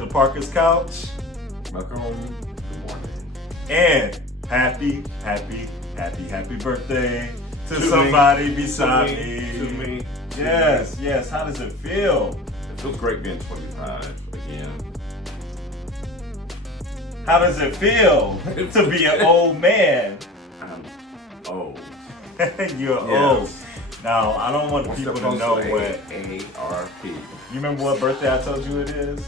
the Parker's Couch. Welcome. Good morning. And happy birthday to somebody beside me. To me. Yes. How does it feel? It feels great being 25 again. How does it feel to be an old man? I'm old. You're old. Now, I don't want people to know what AARP. You remember what birthday I told you it is?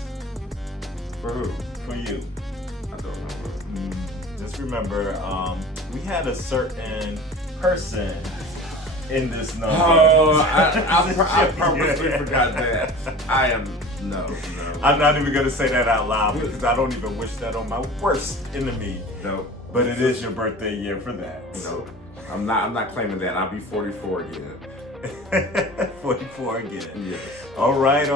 For who? For you. I don't remember. Just remember, we had a certain person in this number. Oh, I purposely forgot that. No. I'm not even gonna say that out loud because I don't even wish that on my worst enemy. No. But it is your birthday year for that. No. I'm not claiming that. I'll be 44 again. 44 again. Yes. All right.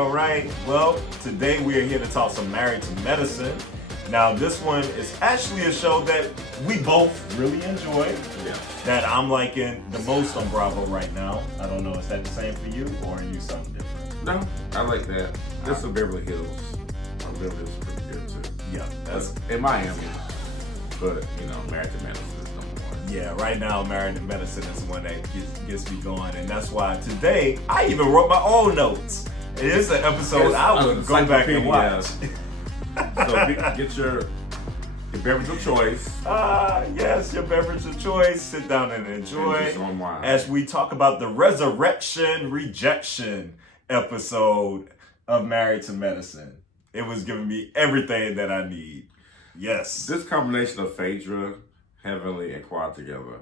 Well, today we are here to talk some Married to Medicine. Now, this one is actually a show that we both really enjoy. Yeah. That I'm liking the most on Bravo right now. I don't know, is that the same for you or are you something different? No, I like that. This is Beverly Hills. Beverly Hills is pretty good too. Yeah, that's in Miami. But, Married to Medicine is number one. Yeah, right now Married to Medicine is the one that gets me going. And that's why today I even wrote my own notes. It is an episode I would go back and watch. So get your beverage of choice. Yes, your beverage of choice. Sit down and enjoy And as we talk about the Resurrection Rejection episode of Married to Medicine. It was giving me everything that I need. Yes. This combination of Phadrea, Heavenly, and Quad together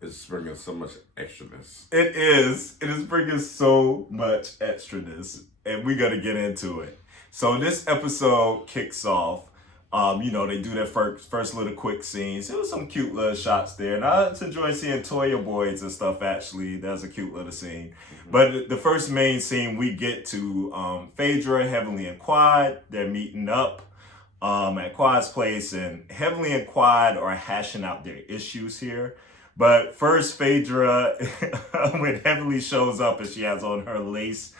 is bringing so much extraness. It is. It is bringing so much extraness, and we're going to get into it. So this episode kicks off. They do their first little quick scenes. It was some cute little shots there. And I enjoy seeing Toya boys and stuff, actually. That's a cute little scene. Mm-hmm. But the first main scene we get to, Phadrea, Heavenly, and Quad, they're meeting up at Quad's place. And Heavenly and Quad are hashing out their issues here. But first, Phadrea, when Heavenly shows up and she has on her lace,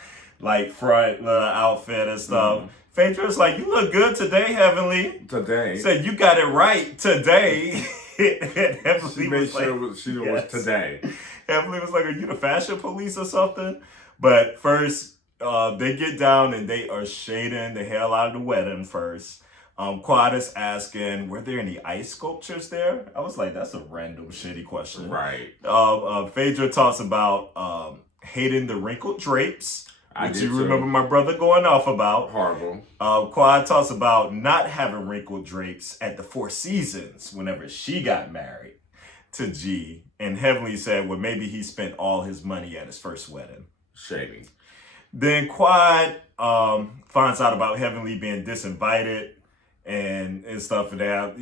front outfit and stuff. Phaedra's like, you look good today, Heavenly. Today. Said, you got it right today. And Heavenly she made sure she was today. Heavenly was like, are you the fashion police or something? But first, they get down and they are shading the hell out of the wedding first. Quad is asking, were there any ice sculptures there? I was like, that's a random shitty question. Right. Phaedra talks about hating the wrinkled drapes. Which you remember my brother going off about. Horrible. Quad talks about not having wrinkled drapes at the Four Seasons whenever she got married to G. And Heavenly said, well, maybe he spent all his money at his first wedding. Shady. Then Quad finds out about Heavenly being disinvited and stuff like that.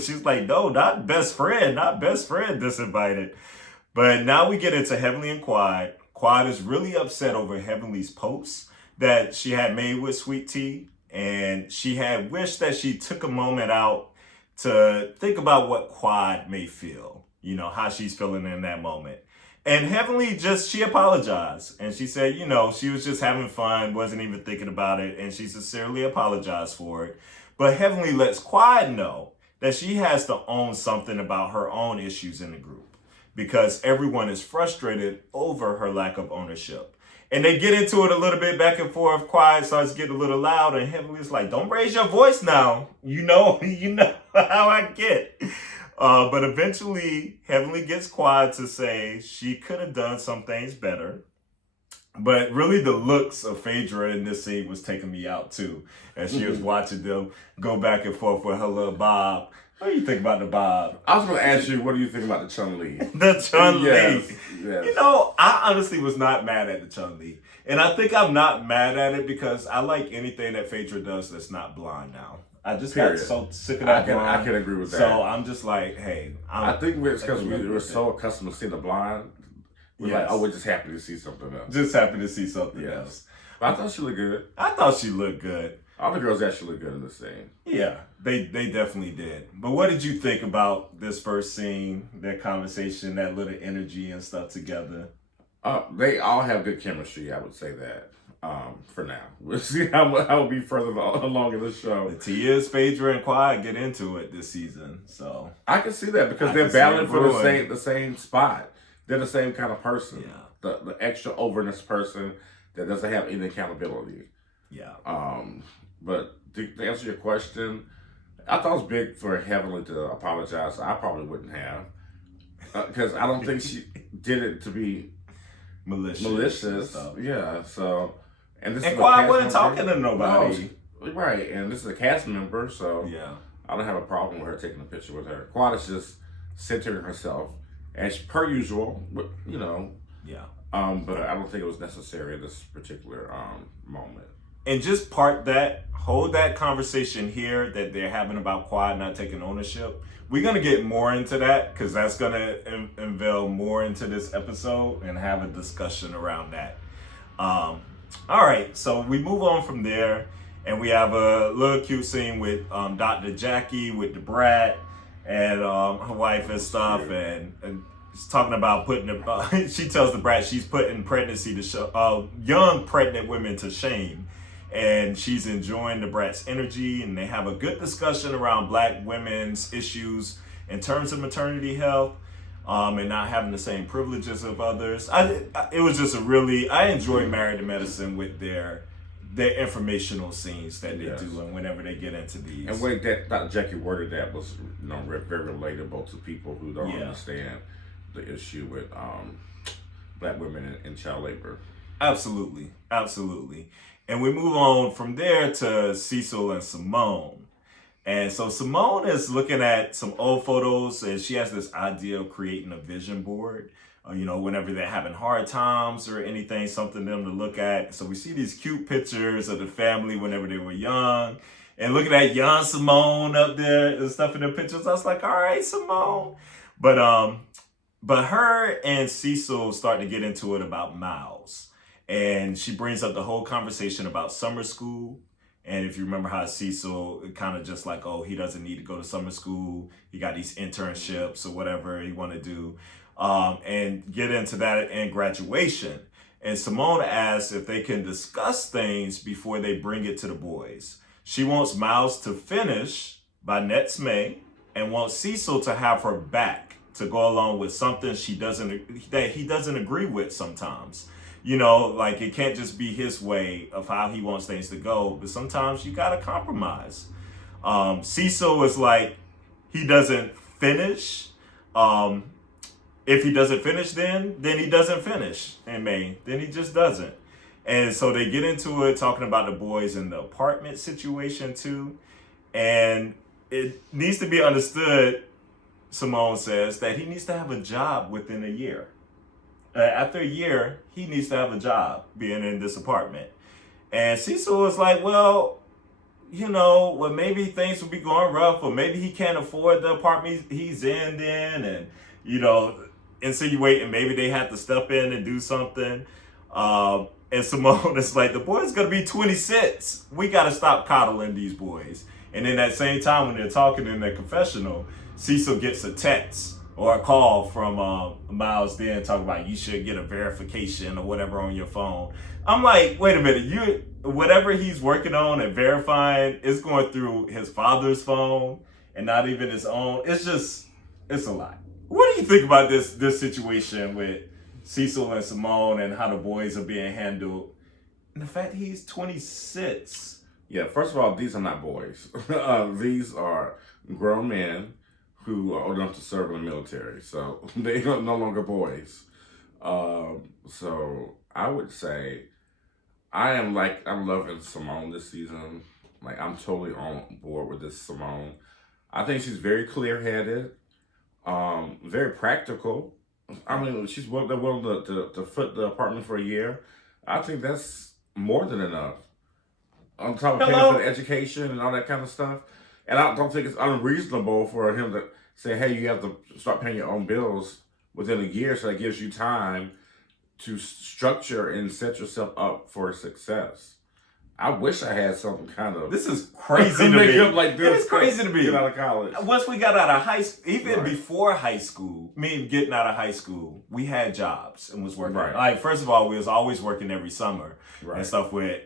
She's like, no, not best friend disinvited. But now we get into Heavenly and Quad. Quad is really upset over Heavenly's posts that she had made with Sweet Tea, and she had wished that she took a moment out to think about what Quad may feel, how she's feeling in that moment. And Heavenly she apologized, and she said, she was just having fun, wasn't even thinking about it, and she sincerely apologized for it. But Heavenly lets Quad know that she has to own something about her own issues in the group, because everyone is frustrated over her lack of ownership. And they get into it a little bit back and forth. Quad starts getting a little loud, and Heavenly's like, don't raise your voice now. You know how I get. But eventually, Heavenly gets Quad to say she could have done some things better. But really, the looks of Phadrea in this scene was taking me out, too, as she was watching them go back and forth with her little bob. What do you think about the bob? I was going to ask you, what do you think about the Chun-Li? The Chun-Li. Yes. I honestly was not mad at the Chun-Li. And I think I'm not mad at it because I like anything that Phadrea does that's not blonde now. I just got so sick of that blonde. I can agree with that. So I'm just like, hey. I think it's because we were so accustomed to seeing the blonde. We're just happy to see something else. Just happy to see something else. But I thought she looked good. I thought she looked good. All the girls actually look good in the scene. Yeah, they definitely did. But what did you think about this first scene, that conversation, that little energy and stuff together? They all have good chemistry, I would say that. For now, we'll see how will be further along in the show. The T is Phadrea and Quiet get into it this season, so I can see that because they're battling for the same spot. They're the same kind of person. Yeah. The extra overness person that doesn't have any accountability. Yeah. But to answer your question, I thought it was big for Heavenly to apologize. I probably wouldn't have, because I don't think she did it to be malicious. Yeah. So, and Quiet wasn't talking to nobody. No, right, and this is a cast member, so yeah, I don't have a problem with her taking a picture with her. Quiet is just centering herself, as per usual. You know. Yeah. But I don't think it was necessary in this particular moment. And just hold that conversation here that they're having about Quiet not taking ownership. We're going to get more into that because that's going to unveil more into this episode and have a discussion around that. All right, so we move on from there and we have a little cute scene with Dr. Jackie with the brat and her wife and stuff, and she's talking about she tells the brat she's putting pregnancy to show, young pregnant women to shame. And she's enjoying the brat's energy, and they have a good discussion around Black women's issues in terms of maternity health, and not having the same privileges of others. It was just I enjoy Married to Medicine with their informational scenes that they do, and whenever they get into these. And the way that Dr. Jackie worded that was, very relatable to people who don't understand the issue with Black women in child labor. Absolutely. And we move on from there to Cecil and Simone. And so Simone is looking at some old photos, and she has this idea of creating a vision board. Whenever they're having hard times or anything, something for them to look at. So we see these cute pictures of the family whenever they were young. And looking at young Simone up there and stuff in the pictures, I was like, all right, Simone. But her and Cecil start to get into it about Miles. And she brings up the whole conversation about summer school. And if you remember how Cecil kind of just like, oh, he doesn't need to go to summer school. He got these internships or whatever he want to do. And get into that and graduation. And Simone asks if they can discuss things before they bring it to the boys. She wants Miles to finish by next May and wants Cecil to have her back to go along with something that he doesn't agree with sometimes. Like it can't just be his way of how he wants things to go, but sometimes you gotta compromise. Cecil is like, he doesn't finish. If he doesn't finish then he doesn't finish in May. Then he just doesn't. And so they get into it, talking about the boys in the apartment situation too. And it needs to be understood, Simone says, that he needs to have a job within a year. After a year, he needs to have a job being in this apartment. And Cecil was like, well, maybe things will be going rough, or maybe he can't afford the apartment he's in then, and, insinuating maybe they have to step in and do something. And Simone is like, the boy's going to be 26. We got to stop coddling these boys. And then at the same time, when they're talking in their confessional, Cecil gets a text or a call from Miles then talking about you should get a verification or whatever on your phone. I'm like, wait a minute, whatever he's working on and verifying is going through his father's phone and not even his own. It's a lot. What do you think about this situation with Cecil and Simone and how the boys are being handled? And the fact he's 26. Yeah, first of all, these are not boys. These are grown men who are old enough to serve in the military. So they are no longer boys. So I would say I'm loving Simone this season. Like, I'm totally on board with this Simone. I think she's very clear-headed, very practical. I mean, she's willing to foot the apartment for a year. I think that's more than enough. On top of paying for the education and all that kind of stuff. And I don't think it's unreasonable for him to say, hey, you have to start paying your own bills within a year, so that gives you time to structure and set yourself up for success. I wish I had something kind of This is crazy to make me. up like this. It's crazy to me. Get out of college. Once we got out of high school, even Right. before high school, me getting out of high school, we had jobs and was working. Right. Like, first of all, we was always working every summer Right. and stuff with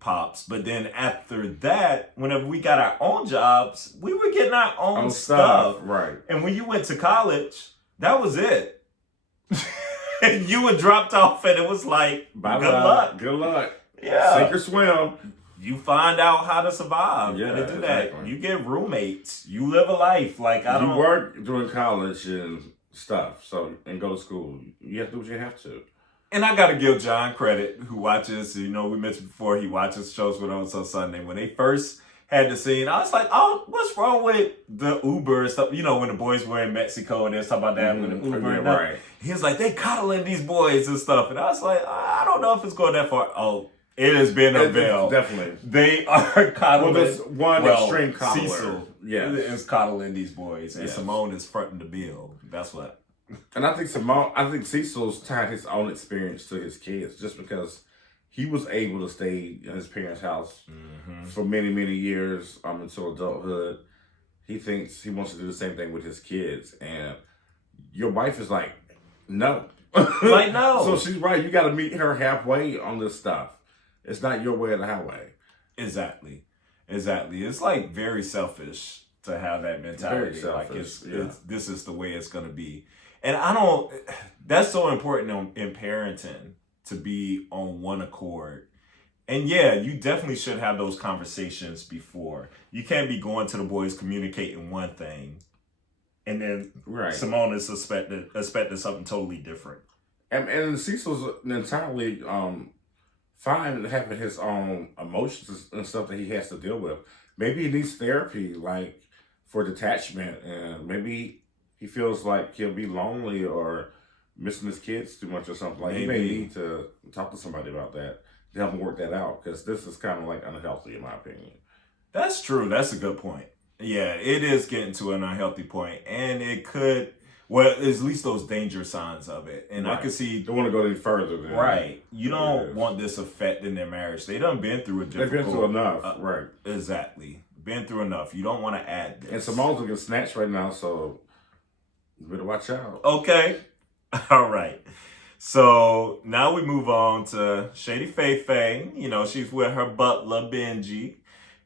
Pops. But then after that, whenever we got our own jobs, we were getting our own stuff. Right. And when you went to college, that was it. You were dropped off and it was like, Bye good luck. Good luck. Yeah. Sink or swim. You find out how to survive. Yeah, and to do that. exactly. You get roommates. You live a life. Like, I don't. You work during college and stuff, and go to school. You have to do what you have to. And I gotta give John credit, who watches, we mentioned before, he watches shows with us on Sunday. When they first had the scene, I was like, oh, what's wrong with the Uber and stuff? When the boys were in Mexico and they're talking about that with the Uber. Yeah, and right. He was like, they coddling these boys and stuff. And I was like, I don't know if it's going that far. Oh, it has been unveiled. Definitely. They are coddling. Well, there's one extreme coddler. Cecil Yes. is coddling these boys. And Yes. Simone is fronting the bill. That's what. And I think Cecil's tied his own experience to his kids just because he was able to stay in his parents' house for many, many years until adulthood. He thinks he wants to do the same thing with his kids. And your wife is like, no. Like, no. So she's right. You got to meet her halfway on this stuff. It's not your way or the highway. Exactly. It's like very selfish to have that mentality. Very selfish, This is the way it's going to be. And that's so important in parenting, to be on one accord. And yeah, you definitely should have those conversations before. You can't be going to the boys communicating one thing and then Simone is expecting something totally different. And Cecil's entirely fine having his own emotions and stuff that he has to deal with. Maybe he needs therapy, like for detachment, and maybe he feels like he'll be lonely or missing his kids too much or something. Like he may need to talk to somebody about that to help him work that out, because this is kind of like unhealthy in my opinion. That's true. That's a good point. Yeah, it is getting to an unhealthy point, and it could. Well, at least those danger signs of it. And I can see... Don't want to go any further than... Right. You don't want this affecting their marriage. They done been through a difficult... They've been through enough, right. Exactly. Been through enough. You don't want to add this. And Simone's looking snatched right now, so you better watch out. Okay. All right. So now we move on to Shady Faye. She's with her butler, Benji.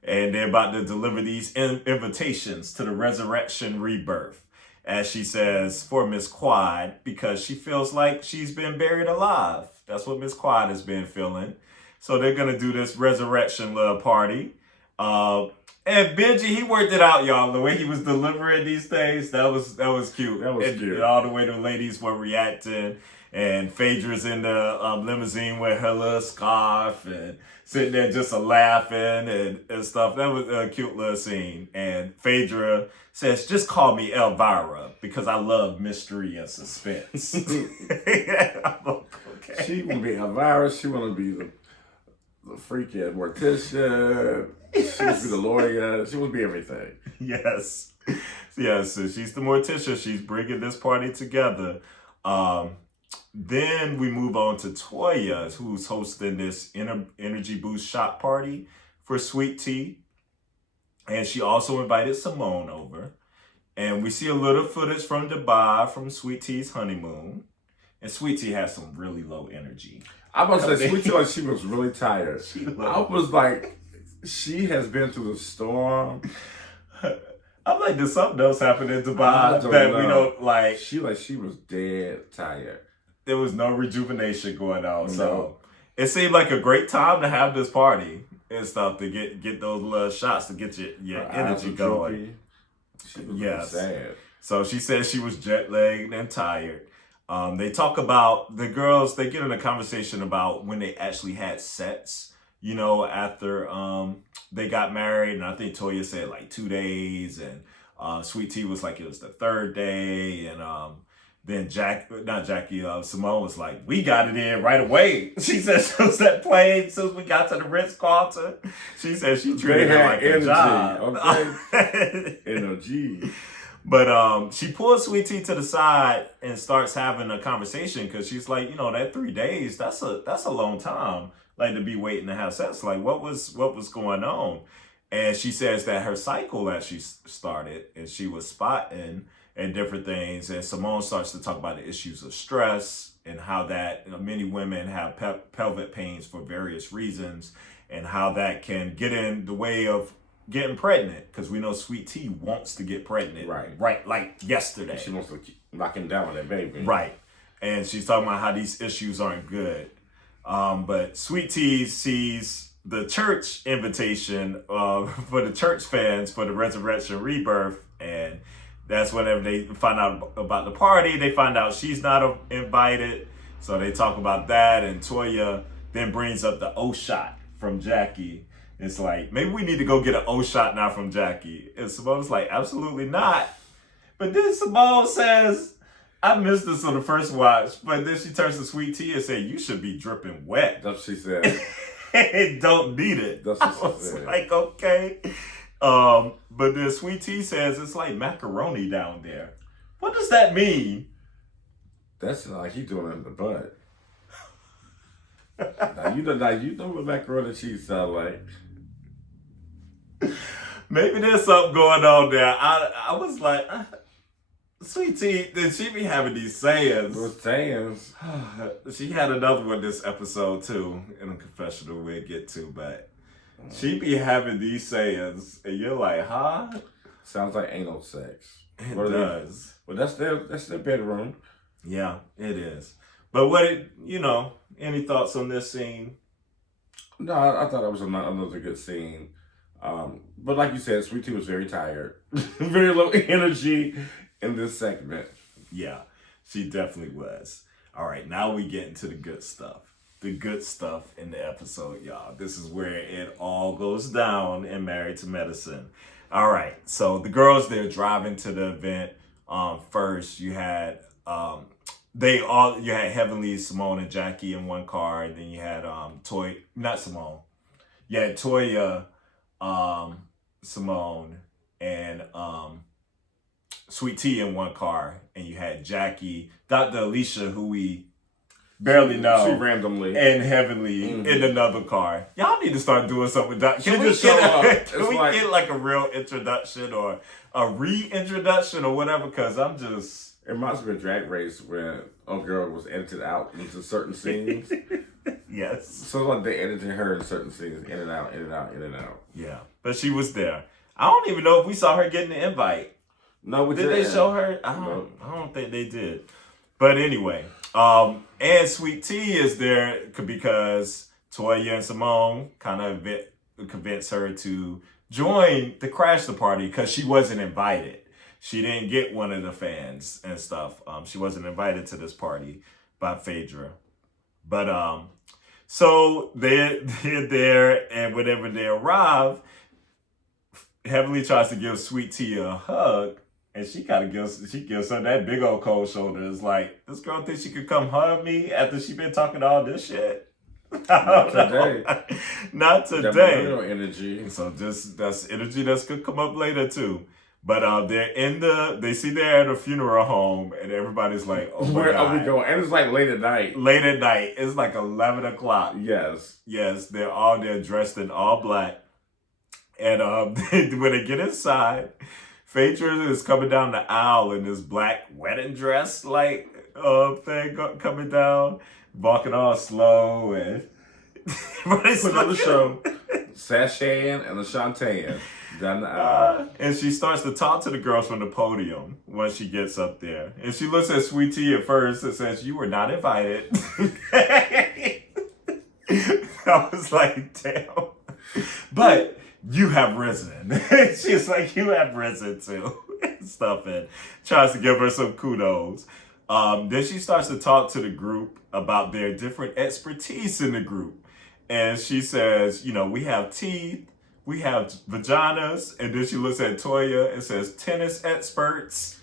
And they're about to deliver these invitations to the Resurrection Rebirth. As she says, for Miss Quad, because she feels like she's been buried alive. That's what Miss Quad has been feeling. So they're going to do this resurrection little party. And Benji, he worked it out, y'all. The way he was delivering these things, that was cute. That was cute. And all the way the ladies were reacting. And Phaedra's in the limousine with her little scarf and sitting there just laughing and stuff. That was a cute little scene. And Phadrea says, just call me Elvira because I love mystery and suspense. Okay. She want to be Elvira. She want to be the freaky mortician. Yes. She wants to be the lawyer. She wants to be everything. Yes. So she's the mortician. She's bringing this party together. Then we move on to Toya, who's hosting this energy boost shot party for Sweet Tea. And she also invited Simone over. And we see a little footage from Dubai from Sweet Tea's honeymoon. And Sweet Tea has some really low energy. I was going to say, Sweet Tea, like she was really tired. I was like, she has been through the storm. I'm like, did something else happen in Dubai that we don't like? She was dead tired. There was no rejuvenation going on. No. So it seemed like a great time to have this party and stuff, to get those little shots to get your energy going. She was really sad. So she said she was jet-lagged and tired. They talk about, the girls, they get in a conversation about when they actually had sex, after they got married. And I think Toya said like 2 days, and Sweet Tea was like it was the third day. And then Simone was like, we got it in right away. She said she was that plane as soon as we got to the Ritz-Carlton. She said she treated her like a job. Okay. Energy. But she pulls Sweet Tea to the side and starts having a conversation, because she's like, that 3 days, that's a long time. like to be waiting to have sex. Like, what was going on? And she says that her cycle actually started, and she was spotting and different things. And Simone starts to talk about the issues of stress and how that many women have pelvic pains for various reasons, and how that can get in the way of getting pregnant. Because we know Sweet Tea wants to get pregnant, right, like yesterday. She wants to knock him down with that baby, right. And she's talking about how these issues aren't good. But Sweet Tea sees the church invitation for the church fans for the Resurrection Rebirth, and that's whenever they find out about the party, they find out she's not invited, so they talk about that, and Toya then brings up the O shot from Jackie. It's like, maybe we need to go get an O shot now from Jackie, and Simone's like, absolutely not. But then Simone says, I missed this on the first watch, but then she turns to Sweet Tea and says, you should be dripping wet. That's what she said. Don't need it. That's what I was she said. like, okay. But then Sweet Tea says it's like macaroni down there. What does that mean? That's like he doing it in the butt. now you know what macaroni and cheese sound like. Maybe there's something going on there. I was like, Sweet Tea, did she be having these sayings? Those sayings. She had another one this episode too, in a confessional we'll get to, but she be having these sayings, and you're like, huh? Sounds like anal sex. It does. Well, that's their bedroom. Yeah, it is. But any thoughts on this scene? No, I thought that was another good scene. But like you said, Sweet Tea was very tired. Very low energy in this segment. Yeah, she definitely was. All right, now we get into the good stuff. The good stuff in the episode, y'all. This is where it all goes down in Married to Medicine. All right, so the girls, they're driving to the event. First, you had you had Heavenly, Simone, and Jackie in one car, and then you had not Simone. You had Toya, Simone, and Sweet Tea in one car, and you had Jackie, Dr. Alicia, who we barely know, she randomly, and Heavenly in another car. Y'all need to start doing something with that. Can we get like a real introduction or a reintroduction or whatever? Because I'm just... It reminds me of Drag Race when a girl was edited out into certain scenes. Yes. So like they edited her in certain scenes, in and out, in and out, in and out. Yeah, but she was there. I don't even know if we saw her getting the invite. No, we did. Didn't. They show her? I don't think they did. But anyway, and Sweet Tea is there because Toya and Simone kind of convinced her to join the Crash the Party because she wasn't invited. She didn't get one of the fans and stuff. She wasn't invited to this party by Phadrea. But so they're there, and whenever they arrive, Heavenly tries to give Sweet Tea a hug, and she gives her that big old cold shoulder. It's like, this girl thinks she could come hug me after she been talking all this shit. Not today. Not today. That energy. So that's energy that's could come up later too. But they see they're at a funeral home, and everybody's like, oh my Where God. are we going? And it's like late at night. Late at night. It's like 11 o'clock. Yes. Yes, they're all there dressed in all black. And when they get inside, Phadrea is coming down the aisle in this black wedding dress thing coming down, walking all slow, and everybody's Put on the show, sashaying and the shantaing down the aisle. And she starts to talk to the girls from the podium once she gets up there. And she looks at Sweet Tea at first and says, "You were not invited." I was like, damn. But you have risen. She's like, you have risen too. Stuff, and tries to give her some kudos. Then she starts to talk to the group about their different expertise in the group. And she says, we have teeth, we have vaginas. And then she looks at Toya and says, tennis experts.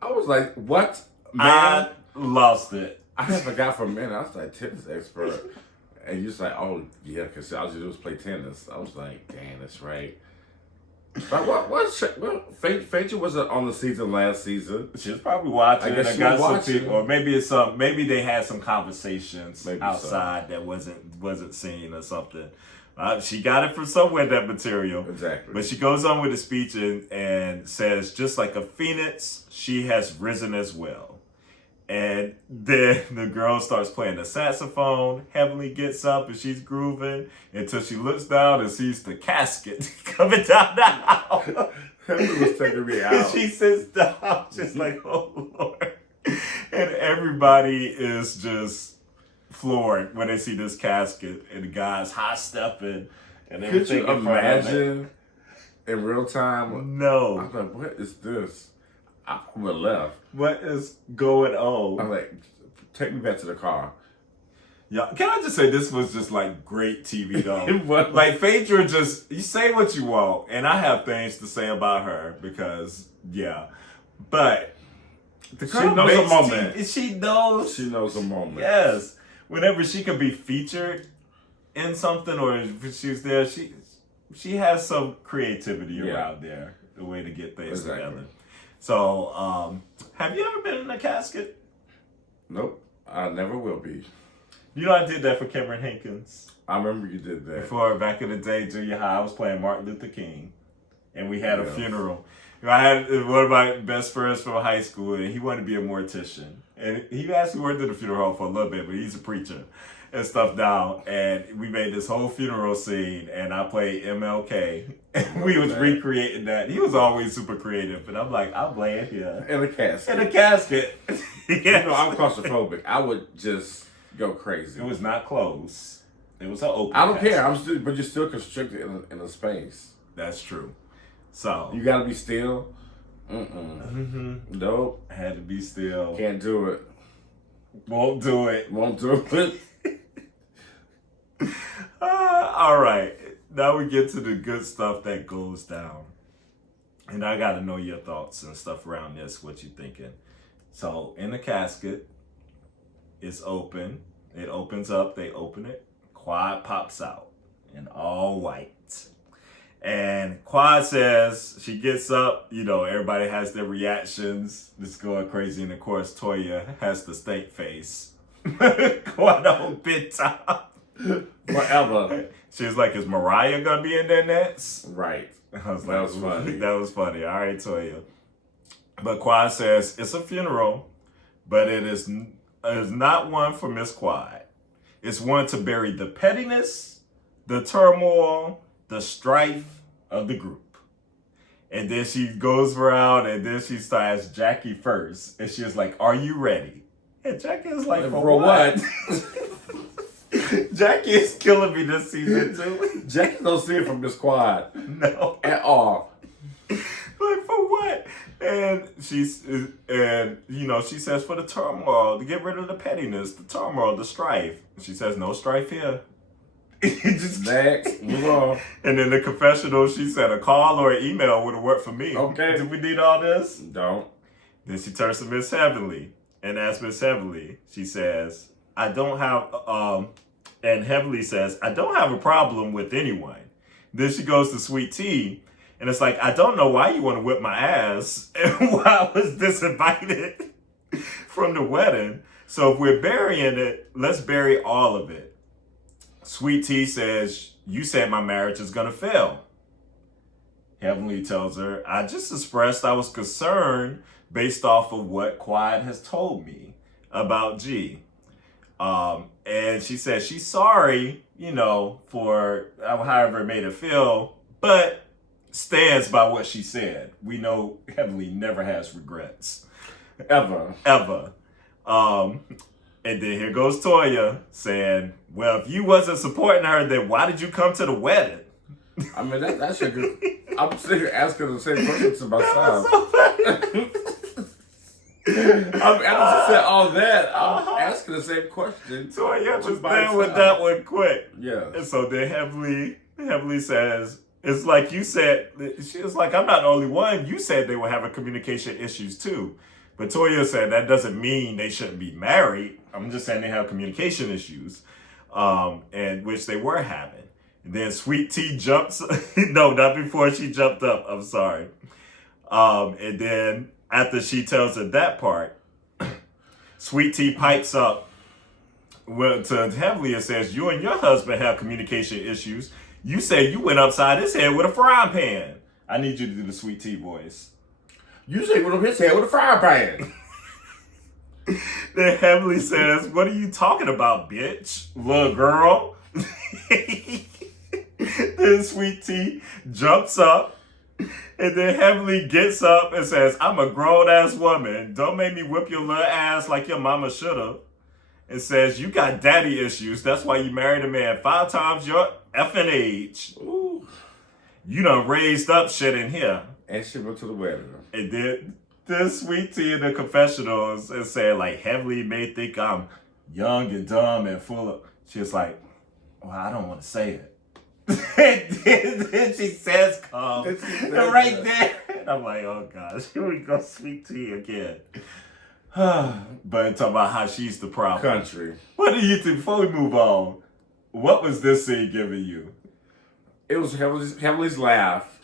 I was like, what? Man? I lost it. I forgot for a minute. I was like, tennis expert. And you're just like, oh, yeah, because all you do is play tennis. I was like, damn, that's right. But Phadrea wasn't on the season last season. She was probably watching. I guess I she got was some watching. people, or maybe it's some. Maybe they had some conversations Maybe outside that wasn't seen or something. She got it from somewhere, that material. Exactly. But she goes on with the speech and says, just like a phoenix, she has risen as well. And then the girl starts playing the saxophone. Heavenly gets up and she's grooving until she looks down and sees the casket coming down the aisle. Heavenly was taking me And out. she sits down, just like, oh Lord. And everybody is just floored when they see this casket and the guy's high stepping and Could everything. you in front of it. imagine in real time? I No. was like, what is this? I would have left. What is going I'm on? like, take me back to the car. Yeah, can I just say this was just like great TV though? It was. Like Phadrea just, you say what you want, and I have things to say about her because, yeah. But the She knows a moment. She knows. She knows a moment. Yes. Whenever she could be featured in something or if she's there, she has some creativity around there, the way to get things together. So, have you ever been in a casket? Nope. I never will be. You know, I did that for Cameron Hankins. I remember you did that. Before, back in the day, junior high, I was playing Martin Luther King. And we had a funeral. I had one of my best friends from high school, and he wanted to be a mortician. And he actually worked at the funeral home for a little bit, but he's a preacher and stuff now. And we made this whole funeral scene, and I played MLK. And we was recreating that. He was always super creative. And I'm like, I'm laying here. In a casket. In a casket. You know, I'm claustrophobic. I would just go crazy. It was not closed. It was an open I don't casket. care. But you're still constricted in a space. That's true. So You gotta be still. Nope. had to be still. Can't do it. Won't do it. Won't do it. All right. Now we get to the good stuff that goes down. And I got to know your thoughts and stuff around this, what you thinking. So in the casket, it's open. It opens up. They open it. Quad pops out in all white. And Quad says, she gets up, you know, everybody has their reactions. It's going crazy. And of course, Toya has the stank face. Going on big time. Forever. She was like, is Mariah going to be in there next? Right. I was That like, was funny. That was funny. All right, Toya. But Quad says, it's a funeral, but it is not one for Miss Quad. It's one to bury the pettiness, the turmoil, the strife of the group. And then she goes around and then she starts Jackie first. And she was like, are you ready? And Jackie is like, for what? Jackie is killing me this season too. Jackie don't see it from this quad. No. At all. Like, for what? And she says for the turmoil, to get rid of the pettiness, the turmoil, the strife. She says no strife here. Just Next, move on. And in the confessional, she said a call or an email would have worked for me. Okay. Do we need all this? Don't. Then she turns to Miss Heavenly and asks Miss Heavenly. She says, I don't have, and Heavenly says, I don't have a problem with anyone. Then she goes to Sweet Tea, and it's like, I don't know why you want to whip my ass and why I was disinvited from the wedding. So if we're burying it, let's bury all of it. Sweet Tea says, you said my marriage is going to fail. Heavenly tells her, I just expressed I was concerned based off of what Quad has told me about G. And she says she's sorry, for however it made her feel, but stands by what she said. We know Heavenly never has regrets. Ever. And then here goes Toya saying, well, if you wasn't supporting her, then why did you come to the wedding? I mean, that's a good. I'm sitting here asking the same question to myself. I said all that. I'm asking the same question. Toya was there with that one quick. Yeah. And so then Heavenly says, it's like you said, she was like, I'm not the only one. You said they were having communication issues too. But Toya said that doesn't mean they shouldn't be married. I'm just saying they have communication issues, and which they were having. And then Sweet Tea jumps. No, not before she jumped up. I'm sorry. And then after she tells her that part, Sweet Tea pipes up to Heavenly and says, "You and your husband have communication issues. You say you went upside his head with a frying pan." I need you to do the Sweet Tea voice. You say went over his head with a frying pan. Then Heavenly says, "What are you talking about, bitch? Little girl." Then Sweet Tea jumps up. And then Heavenly gets up and says, "I'm a grown-ass woman. Don't make me whip your little ass like your mama should've." And says, "You got daddy issues. That's why you married a man 5 times your effing age. Ooh. You done raised up shit in here." And she went to the wedding. And then Sweet Tea in the confessionals and said, like, Heavenly may think I'm young and dumb and full of... She was like, "Well, I don't want to say it." And then she says, "Come." And right there. And I'm like, oh gosh, here we go, Sweet Tea again. But talk about how she's the problem. Country. What do you think, before we move on, what was this scene giving you? It was Heavenly's laugh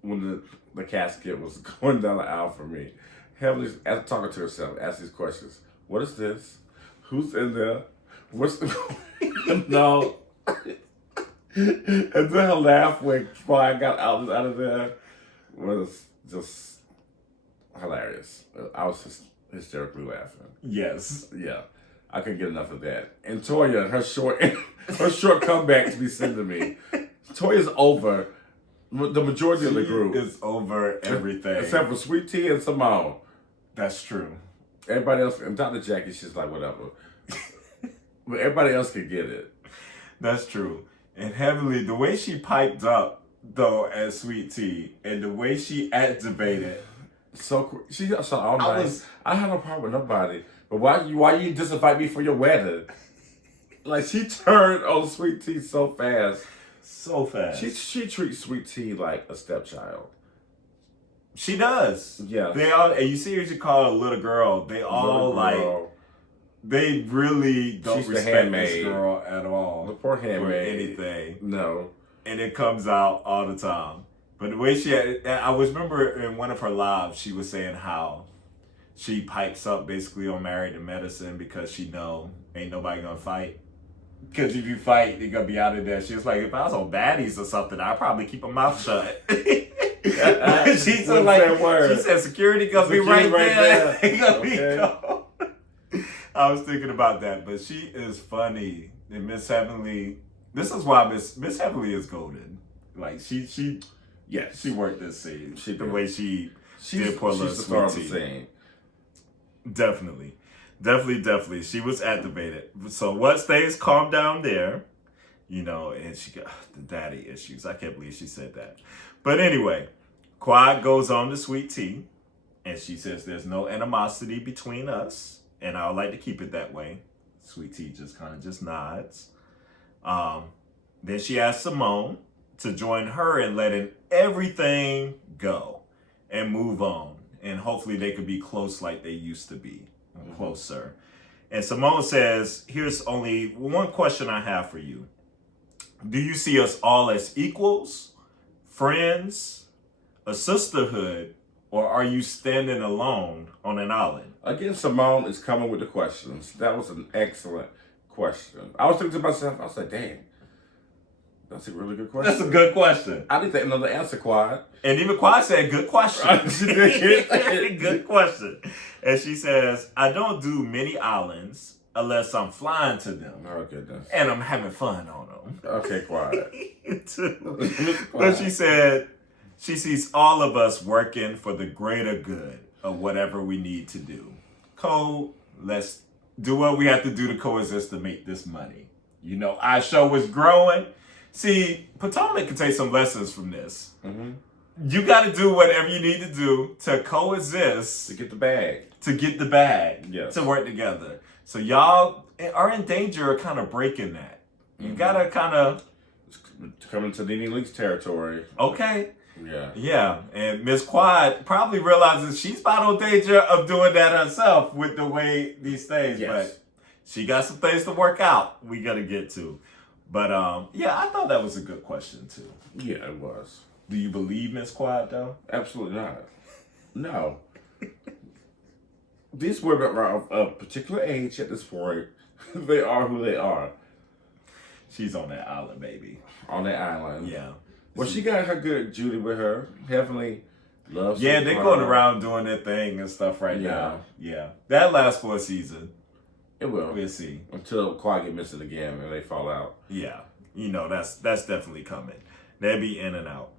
when the casket was going down the aisle for me. Heavenly's talking to herself, asking these questions. What is this? Who's in there? What's the... No. And then her laugh when I got out of there was just hilarious. I was just hysterically laughing. Yes. Yeah. I couldn't get enough of that. And Toya, her short comeback to be sent to me. Toya's over the majority of the group. Is over everything. Except for Sweet Tea and Simone. That's true. Everybody else, and Dr. Jackie, she's like, whatever. But everybody else can get it. That's true. And Heavenly, the way she piped up, though, as Sweet Tea, and the way she activated. So she so all night. I have no problem with nobody. But why you disinvite me for your wedding? Like, she turned on Sweet Tea so fast. So fast. She treats Sweet Tea like a stepchild. She does. Yeah. They all, and you see her, she call her a little girl. They all they really don't She's the respect handmaid. this girl at all. The poor for handmaid. anything. No. And it comes out all the time. But the way she I was remember in one of her lives, she was saying how she pipes up basically on Married to Medicine because she know ain't nobody gonna fight. Because if you fight, you're gonna be out of there. She was like, if I was on baddies or something, I'd probably keep my mouth shut. She said, like, she said security gonna be right there. Gonna be gone. I was thinking about that, but she is funny. And Miss Heavenly, this is why Miss Heavenly is golden. Like she worked this scene. The way she did poor little Sweet Tea. Definitely. She was activated. So what stays calm down there, and she got the daddy issues. I can't believe she said that. But anyway, Quad goes on to Sweet Tea, and she says there's no animosity between us, and I would like to keep it that way. Sweet Tea just kind of just nods. Then she asks Simone to join her in letting everything go and move on. And hopefully they could be close like they used to be. Closer. And Simone says, here's only one question I have for you. Do you see us all as equals, friends, a sisterhood, or are you standing alone on an island? Again, Simone is coming with the questions. That was an excellent question. I was thinking to myself, I was like, dang, that's a really good question. That's a good question. I need to know the answer, Quad. And even Quad said, good question. She did. Good question. And she says, I don't do many islands unless I'm flying to them. Oh, goodness. And I'm having fun on them. Okay, Quad. But she said, she sees all of us working for the greater good of whatever we need to do. Let's do what we have to do to coexist to make this money. Our show is growing. See, Potomac can take some lessons from this. Mm-hmm. You got to do whatever you need to do to coexist. To get the bag. Yes. To work together. So y'all are in danger of kind of breaking that. You got to kind of... Coming to Nene Leakes territory. Okay. Yeah. Yeah. And Miss Quad probably realizes she's about in danger of doing that herself with the way these things. Yes. But she got some things to work out we got to get to. But yeah, I thought that was a good question too. Yeah, it was. Do you believe Miss Quiet though? Absolutely not. No. These women are of a particular age at this point. They are who they are. She's on that island, baby. On that island. Yeah. Well, she got her good Judy with her. Heavenly loves her. Yeah, they're going around doing their thing and stuff right now. Yeah. That lasts for a season. It will. We'll see. Until Quiet get missing again and they fall out. Yeah. That's definitely coming. They'll be in and out.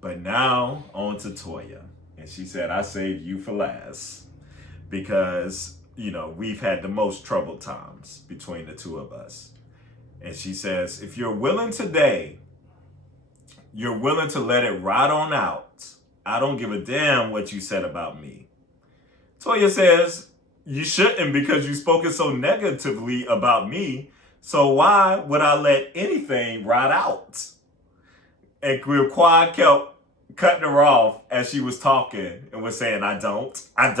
But now on to Toya. And she said, I saved you for last. Because, we've had the most troubled times between the two of us. And she says, if you're willing today, you're willing to let it ride on out. I don't give a damn what you said about me. Toya says, you shouldn't because you've spoken so negatively about me. So why would I let anything ride out? And Quad kept cutting her off as she was talking and was saying, I don't. And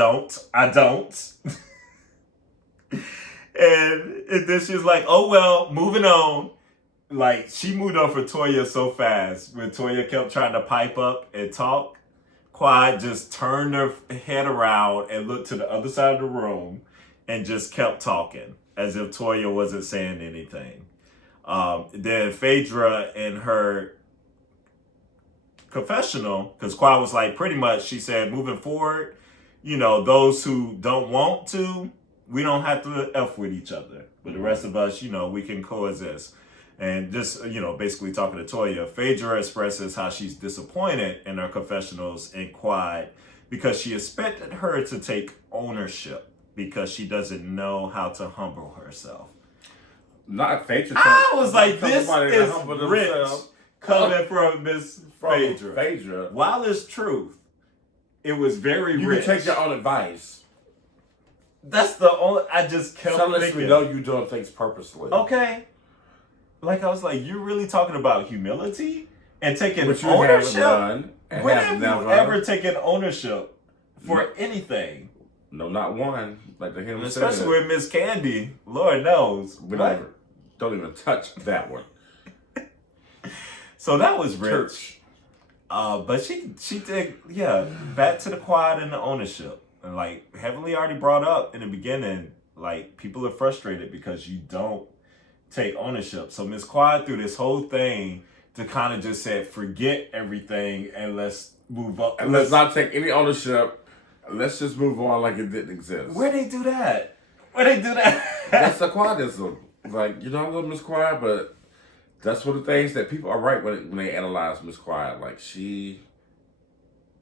then she was like, oh, well, moving on. Like, she moved on for Toya so fast. When Toya kept trying to pipe up and talk, Quad just turned her head around and looked to the other side of the room and just kept talking as if Toya wasn't saying anything. Then Phadrea in her confessional, because Quad was like, pretty much, she said, moving forward, those who don't want to, we don't have to F with each other. But the rest of us, we can coexist. And just, basically talking to Toya, Phadrea expresses how she's disappointed in her confessionals in Quad because she expected her to take ownership because she doesn't know how to humble herself. Not Phadrea. I was like, this is rich coming from Miss Phadrea. Phadrea. While it's truth, it was very you rich. You can take your own advice. That's the only, I just kept Unless we know you doing things purposely. Okay. Like, I was like, you're really talking about humility and taking Which you ownership? Done and when have you ever taken ownership for anything? No, not one. Like the hymn said. Especially with Miss Candy. Lord knows. Don't even touch that one. So that was rich. But she did, back to the Quad and the ownership. And like Heavenly already brought up in the beginning, like people are frustrated because you don't take ownership. So Miss Quad through this whole thing to kind of just said, forget everything and let's move up. And let's not take any ownership. Let's just move on like it didn't exist. Where they do that? That's the Quadism. Like, I love Miss Quiet, but that's one of the things that people are right when they analyze Miss Quiet. Like, she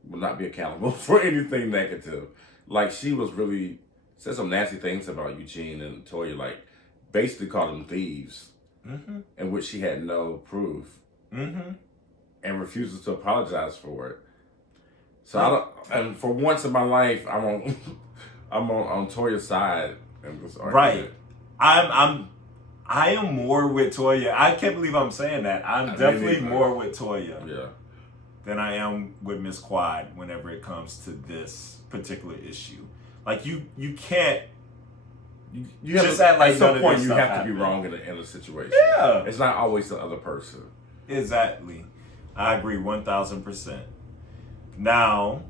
will not be accountable for anything negative. Like, she was really said some nasty things about Eugene and Toya, like basically called them thieves, in which she had no proof, and refuses to apologize for it. So I don't. And for once in my life, I'm on Toya's side in this argument. Right. I am more with Toya. I can't believe I'm saying that. I'm definitely more with Toya than I am with Miss Quad whenever it comes to this particular issue. Like you can't. You just act like at some point you have to happened. be wrong in a situation. Yeah, it's not always the other person. Exactly, I agree 1,000%. Now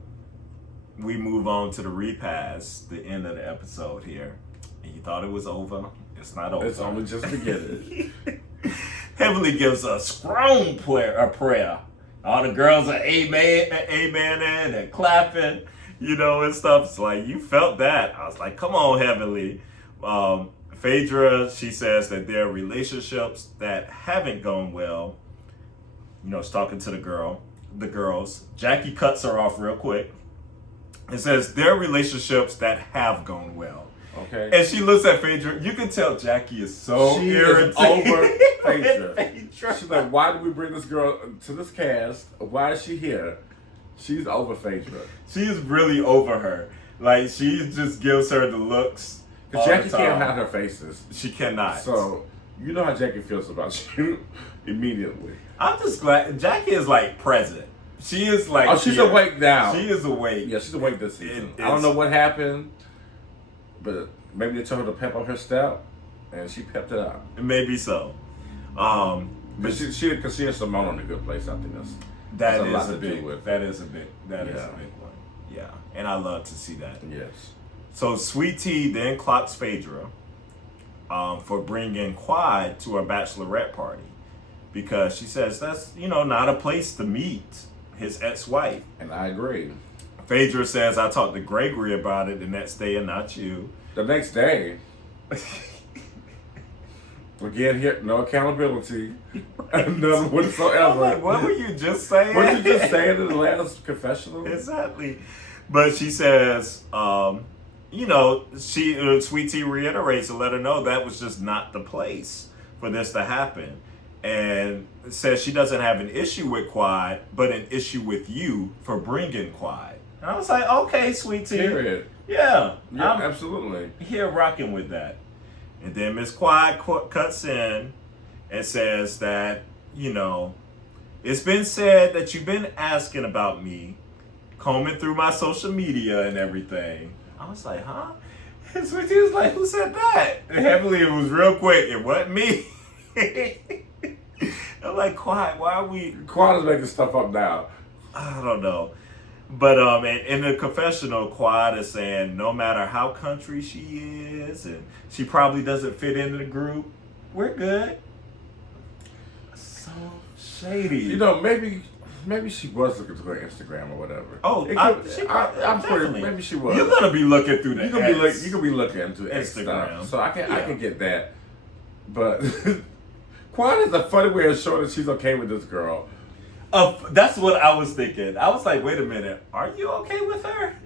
we move on to the repass, the end of the episode here, and you thought it was over. It's not over. It's only just beginning. Heavenly gives a strong prayer. All the girls are amen and clapping, and stuff. It's like, you felt that. I was like, come on, Heavenly. Phadrea, she says that there are relationships that haven't gone well. She's talking to the girls. Jackie cuts her off real quick and says there are relationships that have gone well. Okay. And she looks at Phadrea. You can tell Jackie is so irritated. Is over Phadrea. She's like, why did we bring this girl to this cast? Why is she here? She's over Phadrea. She's really over her. Like, she just gives her the looks. Because Jackie can't hide her faces. She cannot. So, you know how Jackie feels about you immediately. I'm just glad. Jackie is like present. She is like. Oh, she's awake now. She is awake. Yeah, she's awake this season. I don't know what happened, but maybe they told her to pep up her step, and she pepped it up. Maybe so. But because she and Simone on a good place, I think that's a lot to do with. That is a big one. Yeah, and I love to see that. Yes. So Sweet Tea then clocks Phadrea for bringing Quad to her bachelorette party because she says that's not a place to meet his ex-wife. And I agree. Phadrea says I talked to Gregory about it the next day and not you. The next day. Again, here, no accountability. None whatsoever. Like, what were you just saying? What you just saying in the last confessional? Exactly. But she says, Sweet Tea reiterates to let her know that was just not the place for this to happen. And says she doesn't have an issue with Quad, but an issue with you for bringing Quad. And I was like, okay, Sweet Tea. Period. Yeah, I'm absolutely here rocking with that. And then Miss Quad cuts in and says that, it's been said that you've been asking about me, combing through my social media and everything. I was like, huh? And Sweet Tea was like, who said that? And heavily, it was real quick. It wasn't me. I'm like, Quad, why are we... Quad is making stuff up now. I don't know. But in the confessional, Quad is saying no matter how country she is, and she probably doesn't fit into the group, we're good. So shady. Maybe she was looking through her Instagram or whatever. Oh, I'm pretty. Maybe she was. You're gonna be looking through the. You can be looking into Instagram. So I can get that. But Quad is a funny way of showing that she's okay with this girl. That's what I was thinking. I was like, wait a minute, are you okay with her?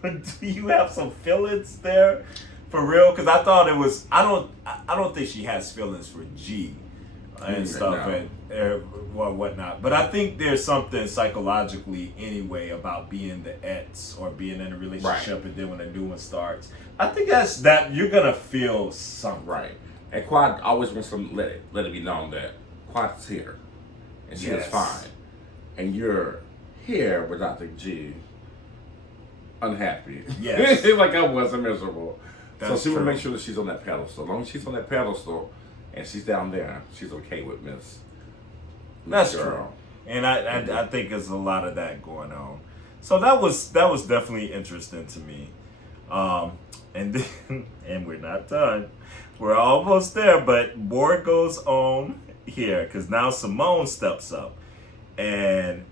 Do you have some feelings there, for real? Because I thought it was. I don't think she has feelings for G and stuff and whatnot. But I think there's something psychologically anyway about being the ex or being in a relationship, right. And then when a new one starts, I think that you're gonna feel something. Right. And Quad always wants to let it be known that Quad's here. And she is fine. And you're here without the G. Unhappy. Yes. Like I wasn't miserable. That's so she true. will make sure that she's on that pedestal. As long as she's on that pedestal and she's down there, she's okay with Miss That's girl. True. And I think there's a lot of that going on. So that was definitely interesting to me. And then and we're not done. We're almost there, but more goes on here because now Simone steps up and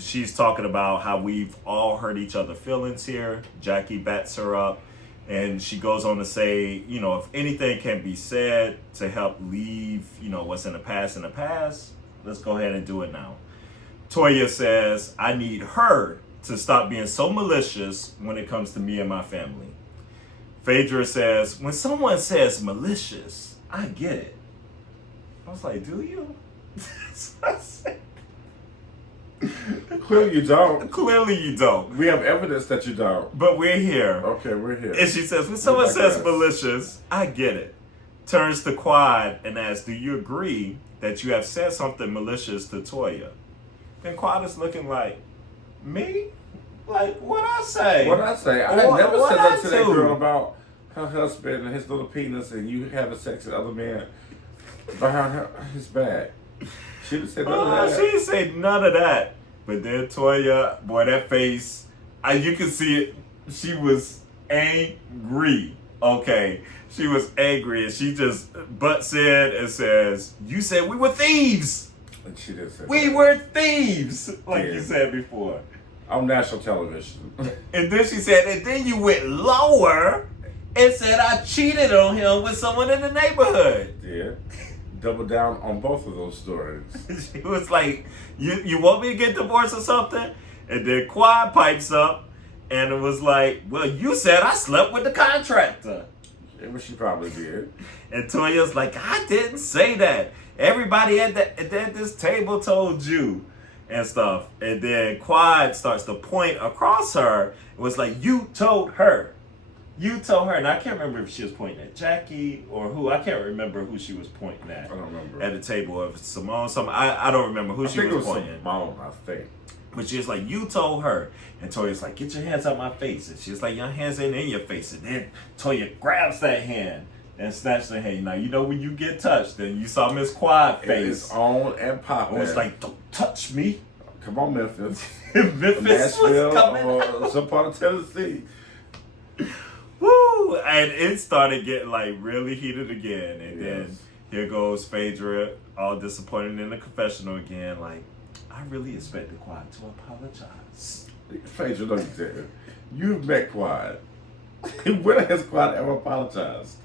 she's talking about how we've all hurt each other's feelings here. Jackie backs her up and she goes on to say, if anything can be said to help leave, what's in the past, let's go ahead and do it now. Toya says, I need her to stop being so malicious when it comes to me and my family. Phadrea says, when someone says malicious, I get it. I was like, do you? Clearly you don't. Clearly you don't. We have evidence that you don't. But we're here. Okay, we're here. And she says, when someone says malicious, I get it. Turns to Quad and asks, do you agree that you have said something malicious to Toya? And Quad is looking like, me? Like, what'd I say? What'd I say? I never said that to that girl about her husband and his little penis and you having sex with other men behind his back. She didn't say none of that. She didn't say none of that. But then Toya, boy, that face, you can see it. She was angry. Okay. She was angry and she just butts in and says, you said we were thieves. And she did say we that. were thieves, like you said before. On national television. And then she said, and then you went lower and said I cheated on him with someone in the neighborhood. Yeah. Double down on both of those stories. She was like, you want me to get divorced or something? And then Quad pipes up and it was like, well, you said I slept with the contractor. Yeah, but she probably did. And Toya's like, I didn't say that. Everybody at this table told you and stuff. And then Quad starts to point across her. It was like, you told her. You told her, and I can't remember if she was pointing at Jackie or who. I can't remember who she was pointing at. I don't remember. At the table of Simone. I don't remember who she was pointing at. Simone, I think. But she was like, you told her. And Toya's like, get your hands out my face. And she was like, your hands ain't in your face. And then Toya grabs that hand and snatched her hand. Now, you know when you get touched, then you saw Miss Quad face. It's on and popping. It was like, don't touch me. Come on, Memphis. Memphis was coming or some part of Tennessee. Woo! And it started getting like really heated again. And then here goes Phadrea, all disappointed in the confessional again. Like, I really expected Quad to apologize. Phadrea, no, you didn't. You've met Quad. When has Quad ever apologized?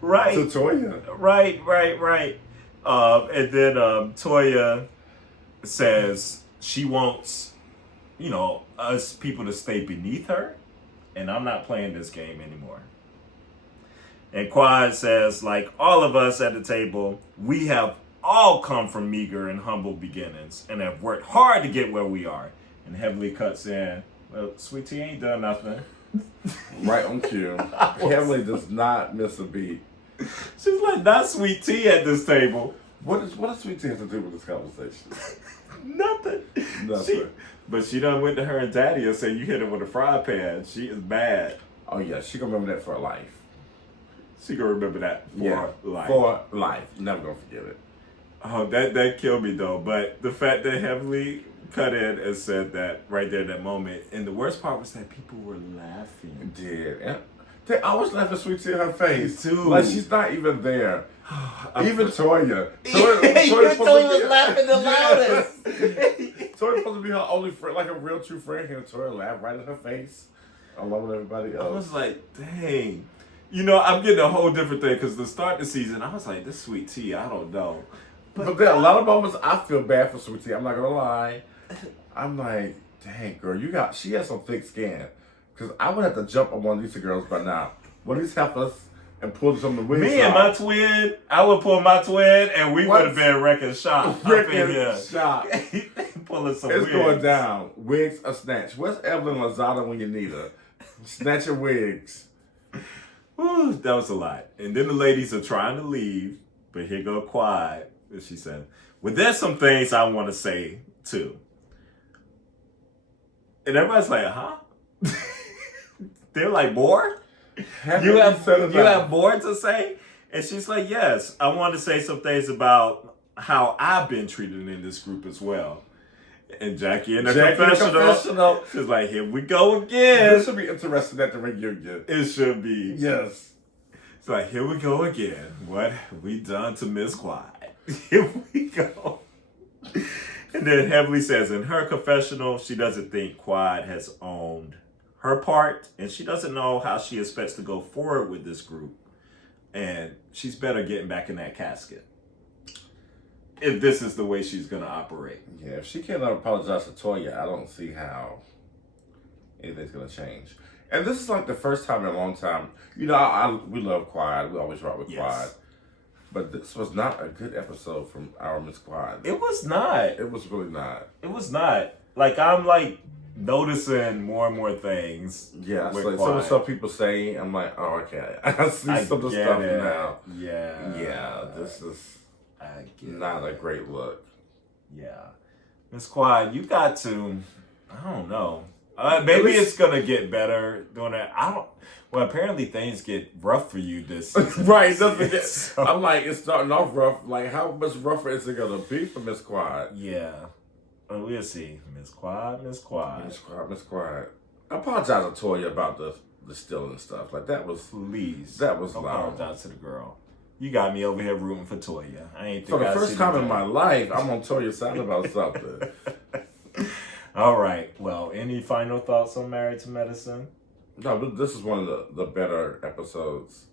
Right. To Toya. Right. And then Toya says she wants, us people to stay beneath her. And I'm not playing this game anymore. And Quad says, like all of us at the table, we have all come from meager and humble beginnings and have worked hard to get where we are. And Heavenly cuts in, well, Sweet Tea ain't done nothing. Right on cue. Heavenly does not miss a beat. She's like, not Sweet Tea at this table. What does Sweet Tea have to do with this conversation? Nothing. But she done went to her and Daddy and said, you hit her with a fry pan. She is mad. Oh, yeah. She gonna remember that for life. She gonna remember that for life. For life. Never gonna forget it. Oh, that killed me, though. But the fact that Heavenly cut in and said that right there in that moment. And the worst part was that people were laughing. Did. And they always laugh at Sweet Tea in her face. Too. Like she's not even there. Even Toya. Toya was laughing the loudest. Toya's supposed to be her only friend, like a real true friend. And Toya laughed right in her face, along with everybody else. I was like, dang. I'm getting a whole different thing because to start the season, I was like, this Sweet Tea, I don't know. But there are a lot of moments I feel bad for Sweet Tea. I'm not gonna lie. I'm like, dang girl, she has some thick skin. Because I would have to jump on one of these girls by now. One of these heifers and pull some of the wings Me and my twin, I would pull my twin and we would have been wrecking shop. Wrecking shop. Pulling some wigs. It's going down. Wigs are snatched. Where's Evelyn Lozada when you need her? Snatch your wigs. Whew, that was a lot. And then the ladies are trying to leave, but here go Quad. And she said, well, there's some things I want to say too. And everybody's like, huh? They're like, more? You have more to say? And she's like, yes, I want to say some things about how I've been treated in this group as well. And Jackie in the confessional. She's like, here we go again. This should be interesting at the reunion. It should be. Yes. It's like, here we go again. What have we done to Miss Quad? Here we go. And then Heavenly says in her confessional, she doesn't think Quad has owned her part, and she doesn't know how she expects to go forward with this group. And she's better getting back in that casket if this is the way she's going to operate. Yeah, if she cannot apologize to Toya, I don't see how anything's going to change. And this is like the first time in a long time. We love Quad. We always rock with Quad. But this was not a good episode from our Miss Quad. It was not. It was really not. It was not. Like, I'm like noticing more and more things. Yeah, so like some people say, I'm like, oh, okay. I see some of the stuff now. Yeah, this is not a great look. Yeah. Miss Quad, you got to, I don't know. Maybe it's going to get better doing that. Well, apparently things get rough for you this season. Right. So. I'm like, it's starting off rough. Like, how much rougher is it going to be for Miss Quad? Yeah. Well, we'll see. Miss Quad. I apologize to Toya about the stealing stuff. Like, that was... Please. That was loud. loud. Apologize to the girl. You got me over here rooting for Toya. I ain't think for the first time in my life, I'm on Toya's side about something. All right. Well, any final thoughts on Married to Medicine? No, this is one of the better episodes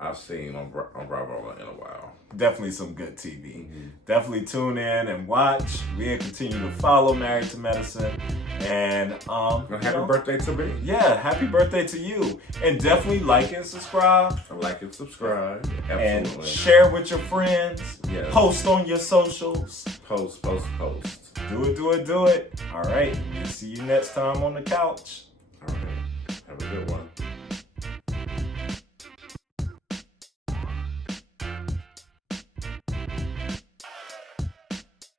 I've seen on Bravo in a while. Definitely some good TV. Mm-hmm. Definitely tune in and watch. We'll continue to follow Married to Medicine. And happy birthday to me. Yeah, happy birthday to you. And definitely like and subscribe. Absolutely. And share with your friends. Yes. Post on your socials. Post. Do it. All right. We'll see you next time on the couch. All right. Have a good one.